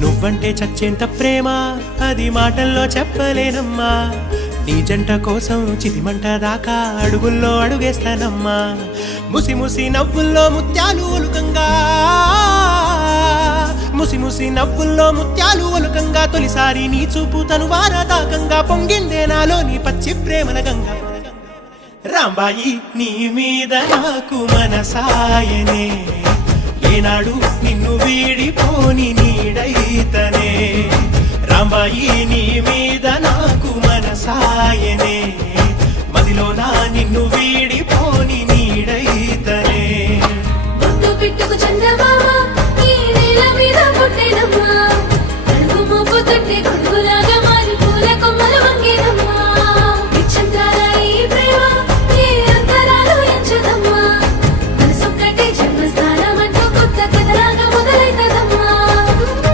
నువ్వంటే చచ్చేంత ప్రేమ అది మాటల్లో చెప్పలేనమ్మా నీ జంట కోసం చితిమంట దాకా అడుగుల్లో అడుగేస్తానమ్మా ముసి ముసి నవ్వుల్లో ముత్యాలు ఒలుకంగా ముసి ముసి నవ్వుల్లో ముత్యాలు ఒలుకంగా తొలిసారి నీ చూపు తను వారదాకంగా పొంగిందే నాలో నీ పచ్చి ప్రేమల గంగా రాంబాయి నీ మీద నాకు మనసాయనే ఏనాడు నిన్ను వీడిపోని నీడైతనే రాంబాయి నీ మీద నాకు మనసాయనే మదిలో నా నిన్ను వీడి